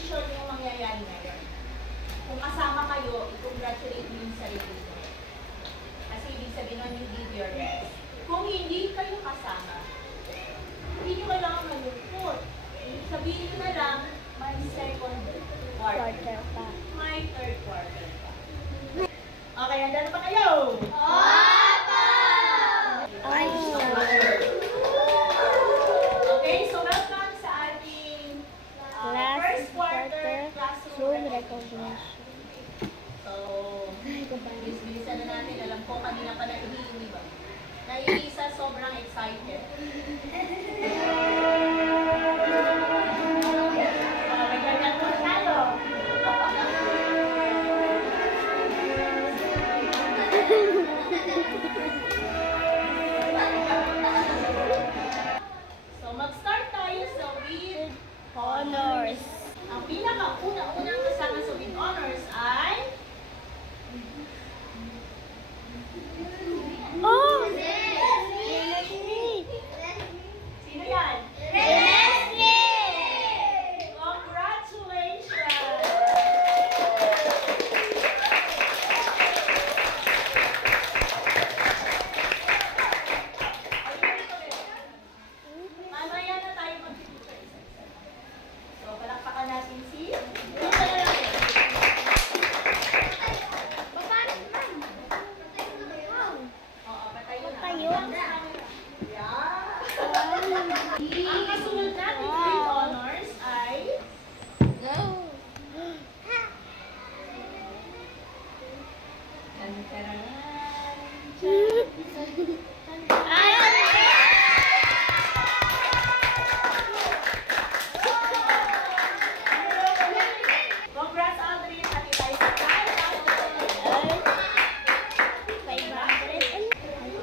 congratulations yung mangyayari ngayon. Kung kasama kayo, i-congratulate niyo yung sarili niyo. Kasi ibig sabihin nun, you did your best. Kung hindi kayo kasama, hindi nyo kailangan malungkot. Sabihin nyo na lang, my second quarter pa. My third quarter pa. Okay, handa na pa kayo? Opo! Okay, so welcome sa ating first quarter classroom recognition. So, bilisan na natin. Alam ko, kanina pala hinihingi ba? Naiisa, sobrang excited. May ganyan po tayo. So, mag-start tayo sa with honors. Ang pinaka-unang kasama sa with honors ay sino yan? Congratulations! Mamaya na tayo mag-picture isa-isa. So, palakpakan natin si ang kasunod natin with honors ay congrats Aldrin, hati tayo sa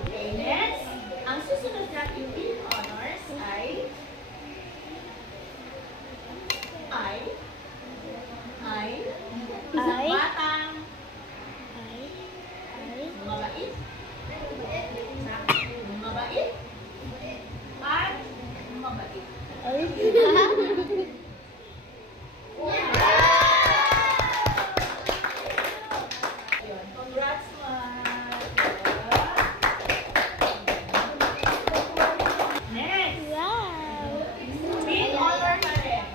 okay, next, ang susunod natin with honors ay isang batang mabait at mabait. Congrats, next! With honor pa rin.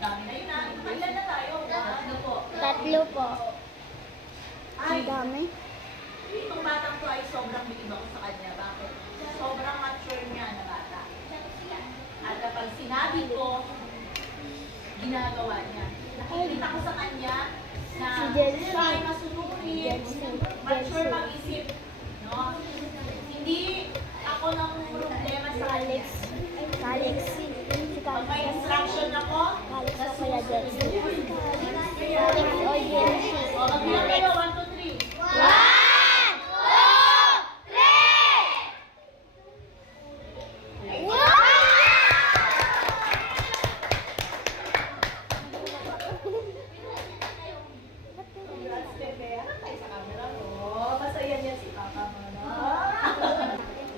Dami na yun na. Ilan na tayo? Ano po? Tatlo po. Ay, Ang dami. itong batang to ay sobrang bilib ako sa kanya. Bakit? Sobrang mature niya na bata. At kapag sinabi ko, ginagawa niya. Nakikita ko sa kanya na siya ay masunurin, mature mag-isip. No? Hindi ako nang problema sa Alex. Pag may instruction ako, Kaya Jensen. o magbilang kayo, 1, 2, 3. 1, 2, 3! Congrats, Pepe. Ano tayo sa camera mo? Masaya niya si Papa mo, no?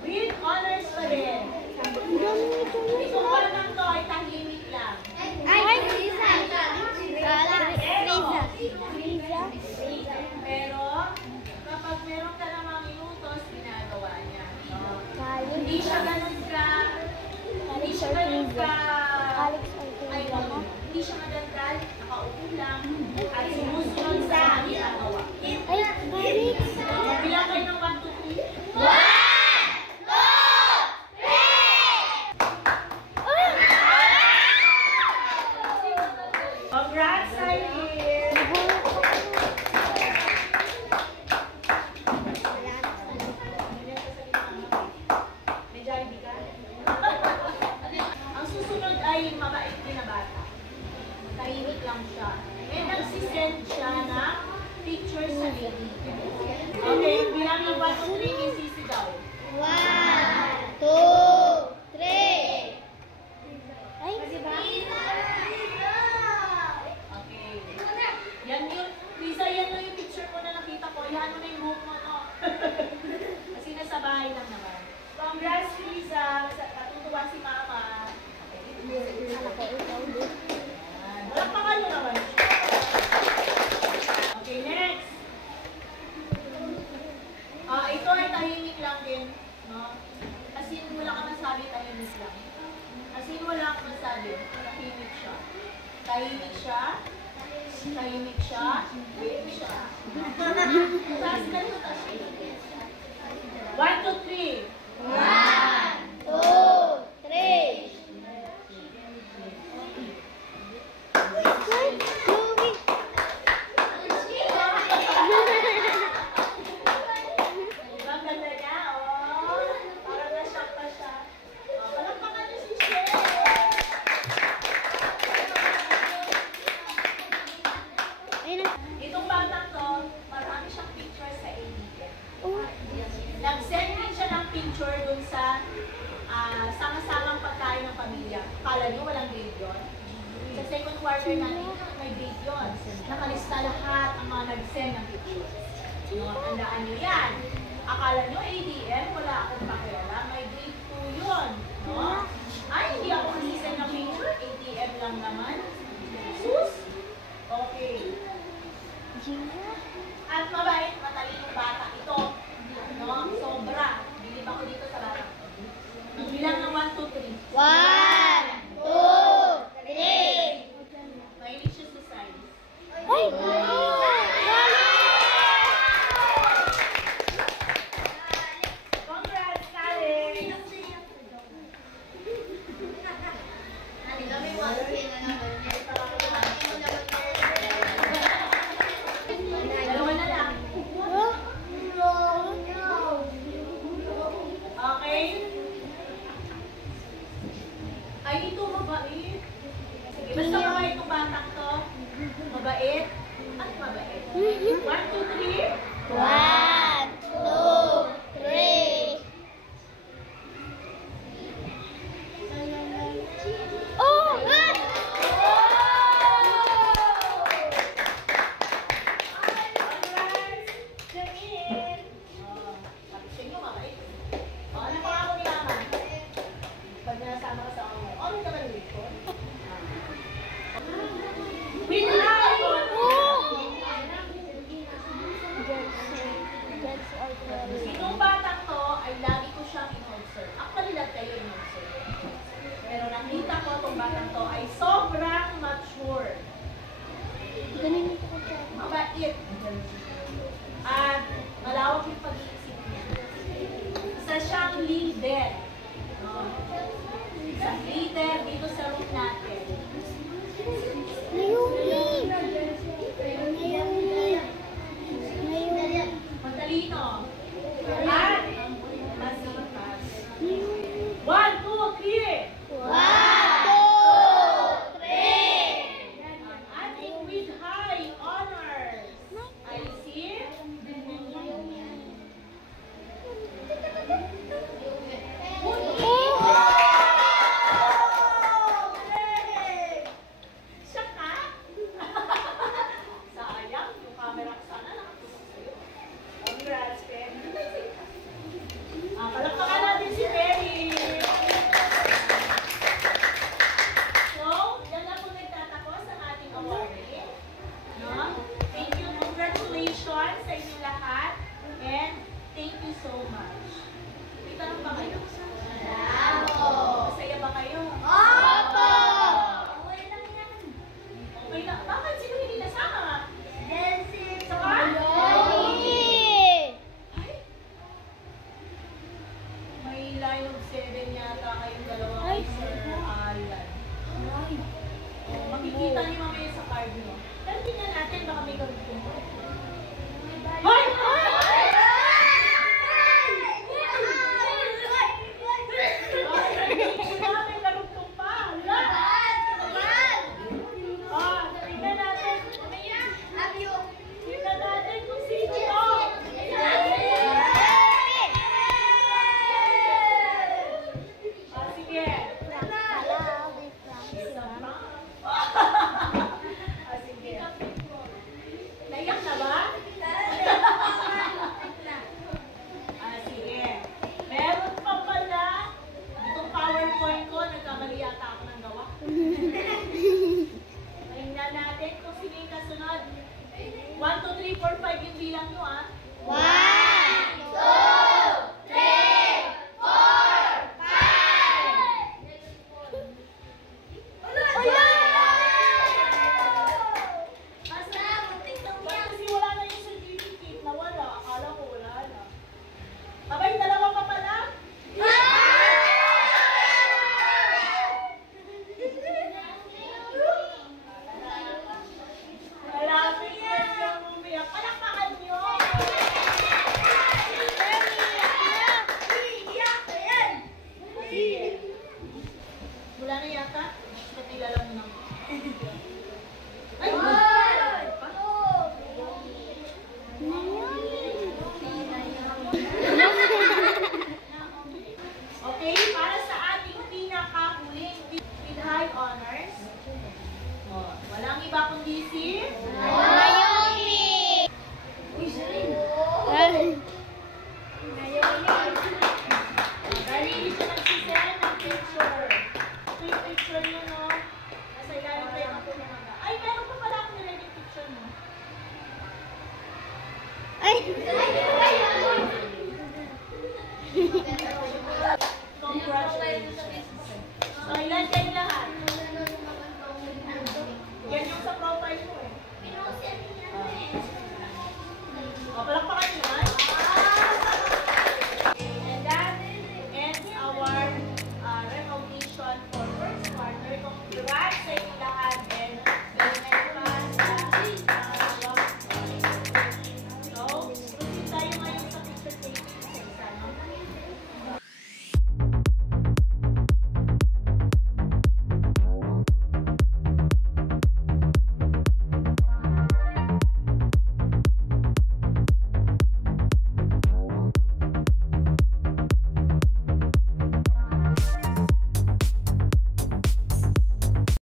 With honors pa rin. Itong batang to ay tahimik lang. Pero, kapag meron ka namang minutos, ginagawa niya. No? Hindi siya ganun ka, hindi siya madaldal, nakaupo lang, at sumusunod sa ginagawa. Bilang kayo ng 1, 2, 3. Congrats, Aileen! Medyo hindi ka? Ang susunod ay mabait din na bata. Tahimik lang siya. Eh, nagsisend siya ng picture sa lady. Okay, bilang ng 1, 2, 3, isisigaw. 1, 2, 3. Ay, Okay. Yan yun. Lisa, yan lang yung picture ko na nakita ko. Yan mo na yung buhok mo, no? Kasi nasa bahay lang naman. Congrats, Lisa. Natutuwa si Mama. Okay. Wala pa kayo naman. tahimik siya. Tahimik siya. Wait siya. Tapos ganito ta siya. 1, 2, 3. 1, 2, 3. Ang ganda niya, oh. Parang na-shock pa siya. Oh, palakpakan niyo si Shay. Itong batang to, marami siyang picture sa ADM. Nag-send din siya ng picture dun sa sama-samang pagkain ng pamilya. Akala niyo walang grade yun? Sa second quarter natin, may grade yun. Nakalista lahat ang mga nag-send ng picture. No, tandaan niyo yan. Akala niyo ADM, wala akong pakialam. May grade 2 yun. No? Ay, hindi ako mag-send ng picture. ADM lang naman. Sus! Okay. At mabait, matalinong bata ito. No? Sobra. Bilib ako dito sa bata. Bilang ng 1, 2, 3. 1, 2, 3. Mahilig siya sa science. Ay! Congrats, Karen! Dalawa na lang. Okay? Ay, ito mabait. Sige, basta mabait itong batang to. Mabait at mabait. 1, 2, 3. 1, 2, 3. Oh! Congrats! Janine! Oh, pag-sing mo, mabait. Oh, ano pa ako ni Mama? Pag nasama ka sa honor. Oh, may naman dito. Pinay! Itong batang to ay lagi ko siyang in-observe. Actually, lahat kayo in-observe. Pero nakita ko itong batang to ay sobrang mature. Mabait. At malawak yung pag-iisip niya. Isa siyang leader. No? Isang leader dito sa room natin. Matalino. At masipas. 1, 2, 3. 1, 2, 3. Ating with high honors. I see. Siya ka? Sayang, yung camera ko sana nakatutok sa'yo. Congrats, Pem. Palakpakan natin si Perry. So, yan na po nagtatapos ang ating awarding. No? Thank you, congratulations sa inyo lahat. And thank you so much. May tanong ba kayo? Masaya ba kayo? Opo! Okay na. Bakit? Sino hindi nasama? Saka? Ay! May line of 7 yata kayong dalawa kay Sir Alan. Makikita niyo mamaya sa card niyo. Pero tingnan natin, baka may karugtong mo. Hoy! May karugtong pa. Hala! Tingnan natin. Tingnan natin kung sino to. Sige. Sige. Naiyak na ba? Sige. Meron pa pala. Itong PowerPoint ko, nagkamali yata ako ng gawa. Tingnan natin kung sino yung kasunod. 1, 2, 3, 4, 5 yung bilang nyo, ah. 1,